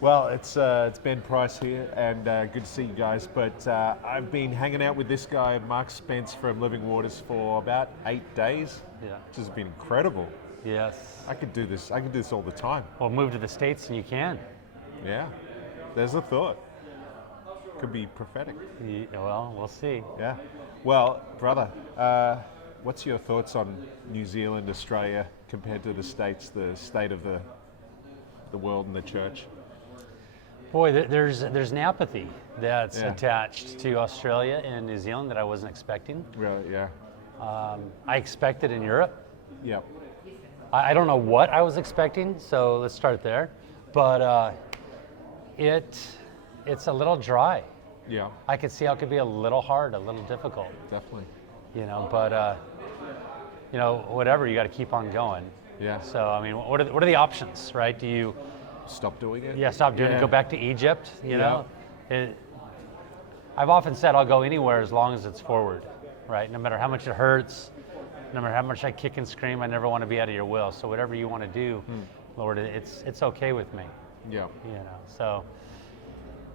Well, it's Ben Price here, and good to see you guys. But I've been hanging out with this guy, Mark Spence from Living Waters, for about 8 days, Yeah. which has been incredible. Yes. I could do this. I could do this all the time. Well, move to the States and you can. Yeah, there's a thought. Could be prophetic. Well, we'll see. Yeah. Well, brother, what's your thoughts on New Zealand, Australia compared to the States, the state of the world and the church? Boy, there's an apathy that's Yeah. attached to Australia and New Zealand that I wasn't expecting. Really? Yeah. I expected in Europe. Yep. I don't know what I was expecting, so let's start there. But it's a little dry. Yeah. I could see how it could be a little hard, a little difficult. Definitely. But whatever, you got to keep on going. Yeah. So I mean, what are the options, right? Do you Stop doing it. stop doing it, Yeah. go back to Egypt? I've often said I'll go anywhere as long as it's forward, right? No matter how much it hurts, no matter how much I kick and scream, I never want to be out of your will. So whatever you want to do, Lord, it's okay with me. Yeah. So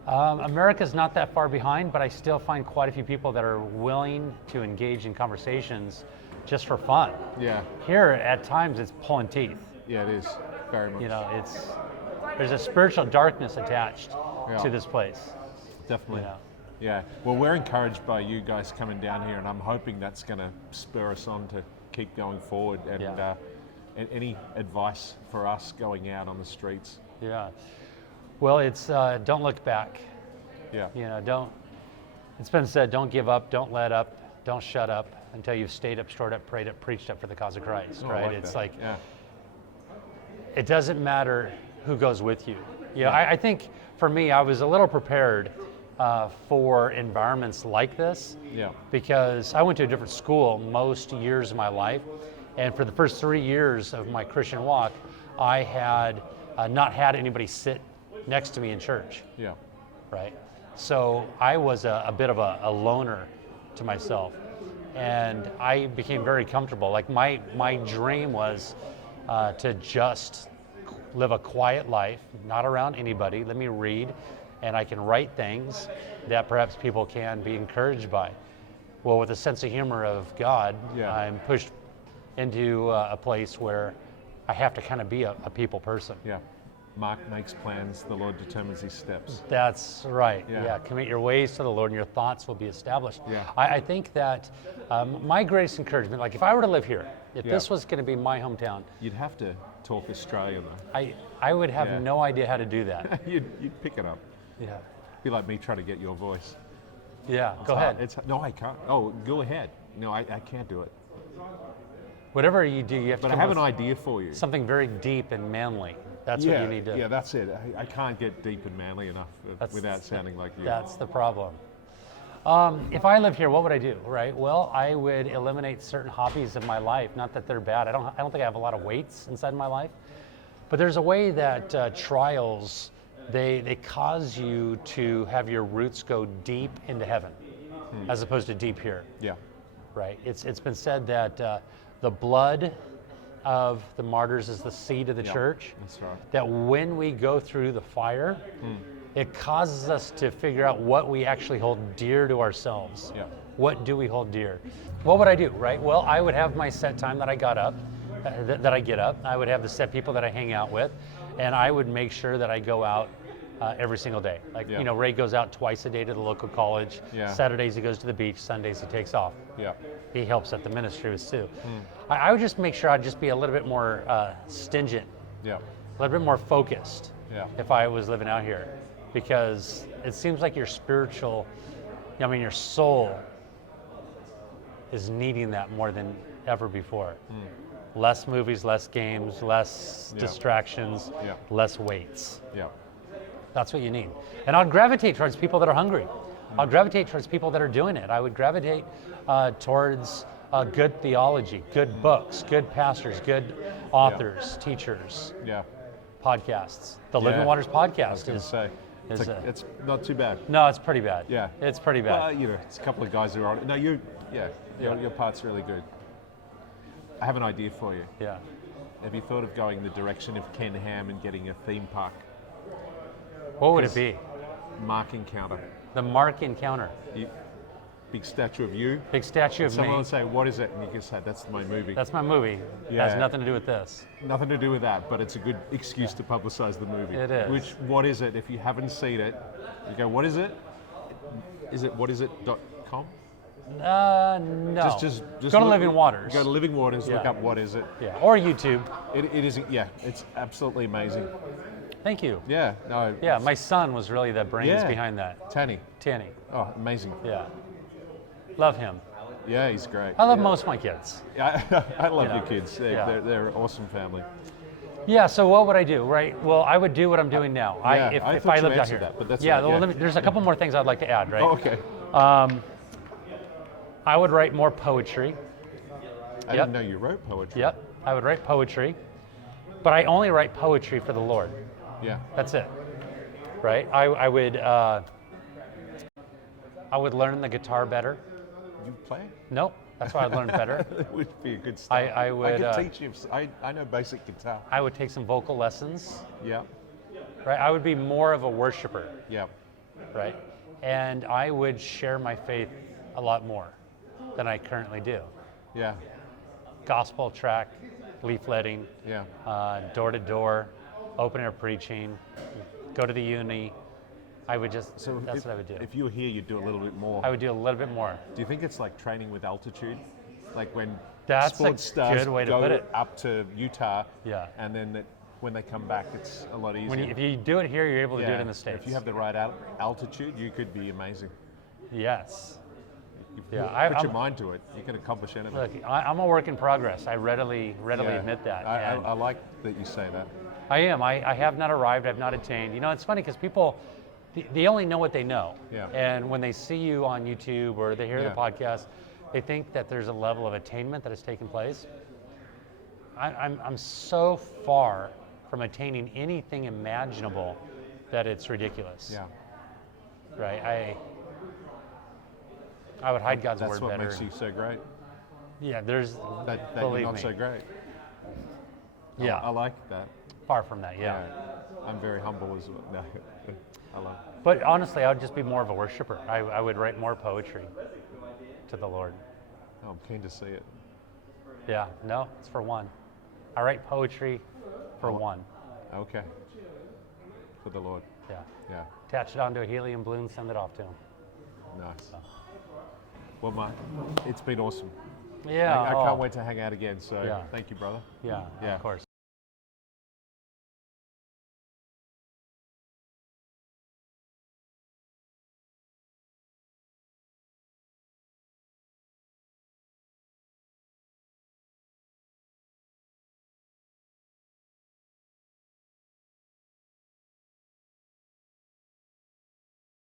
America's not that far behind, but I still find quite a few people that are willing to engage in conversations just for fun. Yeah. Here, at times, it's pulling teeth. Yeah, it is very much. There's a spiritual darkness attached Yeah. to this place. Definitely. You know. Yeah. Well, we're encouraged by you guys coming down here, and I'm hoping that's going to spur us on to keep going forward. And Yeah. and any advice for us going out on the streets? Yeah. Well, it's don't look back. Yeah. Don't. It's been said, don't give up, don't let up, don't shut up until you've stayed up, stored up, prayed up, preached up for the cause of Christ. Oh, I right? like It's that. like Yeah. it doesn't matter who goes with you. I think for me, I was a little prepared for environments like this. Yeah. Because I went to a different school most years of my life, and for the first 3 years of my Christian walk, I had not had anybody sit next to me in church, Yeah. right? So I was a bit of a loner to myself, and I became very comfortable. Like my dream was to just live a quiet life, not around anybody. Let me read, and I can write things that perhaps people can be encouraged by. Well, with a sense of humor of God, Yeah. I'm pushed into a place where I have to kind of be a people person. Yeah. Mark makes plans, the Lord determines his steps. That's right. Yeah. Commit your ways to the Lord and your thoughts will be established. Yeah. I think that my greatest encouragement, like if I were to live here, if Yeah. this was going to be my hometown, You'd have to talk Australian though. I would have Yeah. no idea how to do that. You'd pick it up. Yeah. Be like me trying to get your voice. Yeah. Go It's hard. ahead. No, I can't. Oh, go ahead. No, I can't do it. Whatever you do, you have to But I come have up an with idea for you. something very deep and manly. That's what you need to. Yeah, that's it. I can't get deep and manly enough without sounding like you. That's the problem. If I lived here, what would I do? Right. Well, I would eliminate certain hobbies of my life. Not that they're bad. I don't think I have a lot of weights inside my life. But there's a way that trials they cause you to have your roots go deep into heaven, as opposed to deep here. Yeah. Right. It's been said that the blood of the martyrs is the seed of the Yeah, church. that's right. That when we go through the fire, it causes us to figure out what we actually hold dear to ourselves. Yeah. What do we hold dear? What would I do, right? Well, I would have my set time that I got up, that I get up. I would have the set people that I hang out with, and I would make sure that I go out every single day. Like, Yeah. Ray goes out twice a day to the local college. Yeah. Saturdays he goes to the beach, Sundays he takes off. Yeah. He helps at the ministry with Sue. I would just make sure I'd just be a little bit more stingent, Yeah. a little bit more focused Yeah. if I was living out here. Because it seems like your your soul is needing that more than ever before. Less movies, less games, less Yeah. distractions, Yeah. less weights. Yeah. That's what you need. And I'd gravitate towards people that are hungry. I'd gravitate towards people that are doing it. I would gravitate towards good theology, good books, good pastors, good authors, teachers, Yeah. podcasts. The Living Yeah. Waters I was podcast going is to say. is It's not too bad. no, it's pretty bad. Yeah. It's pretty bad. Well, it's a couple of guys who are on it. No, your part's really good. I have an idea for you. Yeah. Have you thought of going the direction of Ken Ham and getting a theme park? What would it 'Cause be? Mark Encounter. The Mark Encounter. You, big statue of you. Big statue of Someone me. will say, "What is it?" And you can say, "That's my movie." That's my movie. It Yeah. has nothing to do with this. Nothing to do with that, but it's a good excuse to publicize the movie. It is. What is it? If you haven't seen it, you go, "What is it?" Is it whatisit.com? No. Just go to Living Waters. Go to Living Waters, look Yeah. up what is it. Yeah, or YouTube. It is, yeah, it's absolutely amazing. Thank you. Yeah, no. Yeah, my son was really the brains Yeah. behind that. Tanny. Tanny. Oh, amazing. Yeah. Love him. Yeah, he's great. I love yeah. most of my kids. I love Yeah. your kids. Yeah. They're an awesome family. Yeah, so what would I do, right? Well, I would do what I'm doing now. I If thought I you lived out answered here. that, but that's yeah, right, well, yeah. there's a couple more things I'd like to add, right? Oh, okay. I would write more poetry. I didn't know you wrote poetry. Yep, I would write poetry, but I only write poetry for the Lord. Yeah. That's it, right? I would learn the guitar better. You play? Nope, that's why I'd learn better. It would be a good start. I would, I could teach you. I know basic guitar. I would take some vocal lessons, Yeah. right? I would be more of a worshiper, Yeah. right? And I would share my faith a lot more than I currently do. Yeah. Gospel track, leafletting, Yeah. door to door, open air preaching, go to the uni. I would just, that's what I would do. If you were here, you'd do a little bit more. I would do a little bit more. Do you think it's like training with altitude? Like when That's a sports stars good way to go put it. up to Utah, Yeah. and then when they come back, it's a lot easier. If you do it here, you're able to do it in the States. If you have the right altitude, you could be amazing. Yes. If Yeah, you put I'm- your mind to it, you can accomplish anything. Look, I'm a work in progress. I readily Yeah. admit that. I And like that you say that. I am. I have not arrived. I've not attained. You know, it's funny because people, they only know what they know. Yeah. And when they see you on YouTube or they hear Yeah. the podcast, they think that there's a level of attainment that has taken place. I'm so far from attaining anything imaginable that it's ridiculous. Yeah. Right. I would hide God's That's word what better. makes you so great. Yeah. There's. That you're believe not me. so great. Yeah. I like that. Far from that. Yeah. I'm very humble as well. No, I love it. But honestly, I would just be more of a worshiper. I would write more poetry to the Lord. Oh, I'm keen to see it. Yeah, no, it's for one. I write poetry for one. Okay. For the Lord. Yeah. Yeah. Attach it onto a helium balloon, send it off to him. Nice. Well, Mark, it's been awesome. Yeah. I can't wait to hang out again. So Yeah. thank you, brother. Yeah, Yeah. of course.